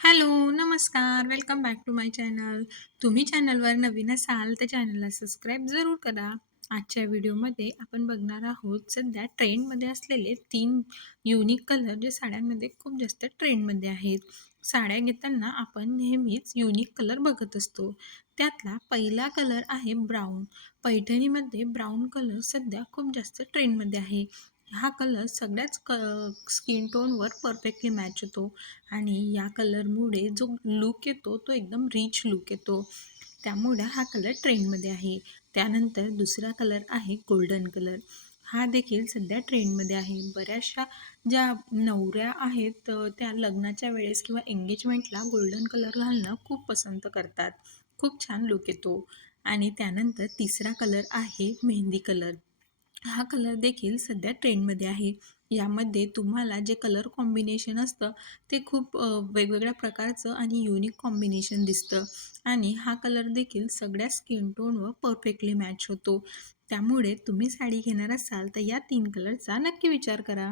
Hello, नमस्कार. Welcome back to my channel. तुम्ही चॅनलवर नवीन असाल तर चॅनलला सबस्क्राईब जरूर करा. आजच्या व्हिडिओमध्ये आपण बघणार आहोत सध्या ट्रेंडमध्ये असलेले तीन युनिक कलर जे साड्यांमध्ये खूप जास्त ट्रेंडमध्ये आहेत. साड्या घेताना आपण नेहमीच युनिक कलर बघत असतो. त्यातला पहिला कलर आहे ब्राऊन. पैठणीमध्ये ब्राऊन कलर सध्या खूप जास्त ट्रेंडमध्ये आहे. हा कलर सगळ्याच क स्किन टोनवर परफेक्टली मॅच होतो आणि या कलरमुळे जो लूक येतो तो एकदम रिच लूक येतो. त्यामुळे हा कलर ट्रेंडमध्ये आहे. त्यानंतर दुसरा कलर आहे गोल्डन कलर. हा देखील सध्या ट्रेंडमध्ये आहे. बऱ्याचशा ज्या नवऱ्या आहेत त्या लग्नाच्या वेळेस किंवा एंगेजमेंटला गोल्डन कलर घालणं खूप पसंत करतात. खूप छान लूक येतो. आणि त्यानंतर तिसरा कलर आहे मेहंदी कलर. हा कलर देखील सध्या ट्रेंडमध्ये आहे. यामध्ये तुम्हाला जे कलर कॉम्बिनेशन असतं ते खूप वेगवेगळ्या प्रकारचं आणि युनिक कॉम्बिनेशन दिसतं आणि हा कलर देखील सगळ्या स्किन टोनवर परफेक्टली मॅच होतो. त्यामुळे तुम्ही साडी घेणार असाल तर या तीन कलरचा नक्की विचार करा.